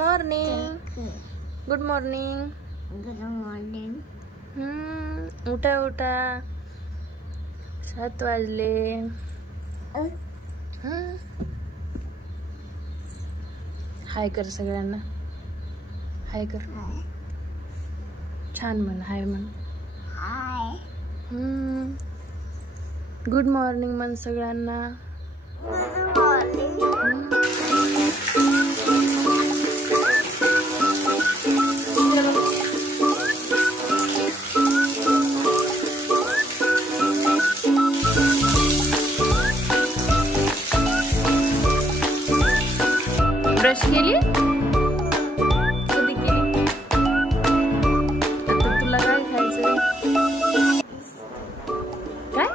Morning. Good morning. Good morning. उठा उठा, 7 वाजले. हाय कर सगळ्यांना. हाय कर. छान म्हण. हाय म्हण. हाय. गुड मॉर्निंग म्हण सगळ्यांना. Good morning. ब्रश केली? कधी केली? आता तुला काय खायचंय? काय?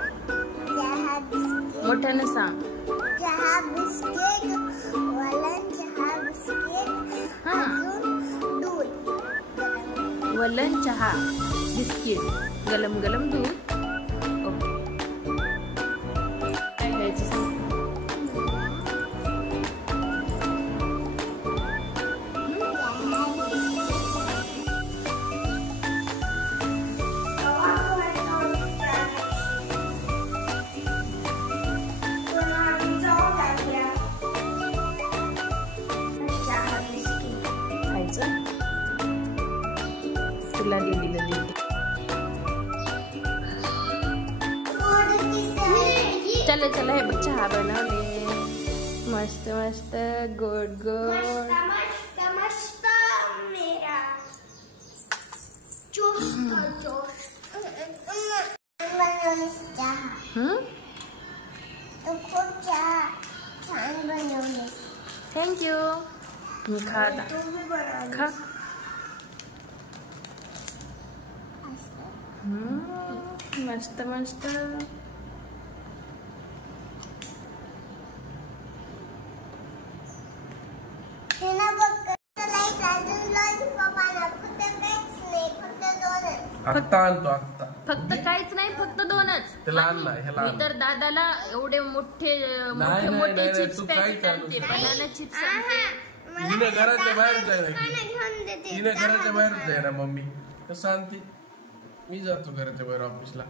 चहा बिस्किट. मोठ्यानं सांग. चहा बिस्किट. वलन चहा बिस्किट. हा. अजून दूध. वलन चहा बिस्किट, गलम गलम दूध. ओके. काय खायचं सांग? तुला दीदीला दे. चले चला, हे बघ चहा बनवले. मस्त मस्त, गोड गोड. मस्त मस्त मेरा जोश. तू खूप चहा छान बनवलीस. थँक्यू. मी खा आता. तू भी बनवलीस. खा. मस्त मस्त. फक्त काहीच नाही, फक्त 2च. मी तर दादाला एवढे मोठे मोठे मोठे चिप्स पॅकेट आणते. बनाना चिप्स आणते. हिने घराच्या बाहेर जायला. हिने घराच्या बाहेर जायला मम्मी. कसं आणते? मी जातो घराच्या बाहेर ऑफिसला.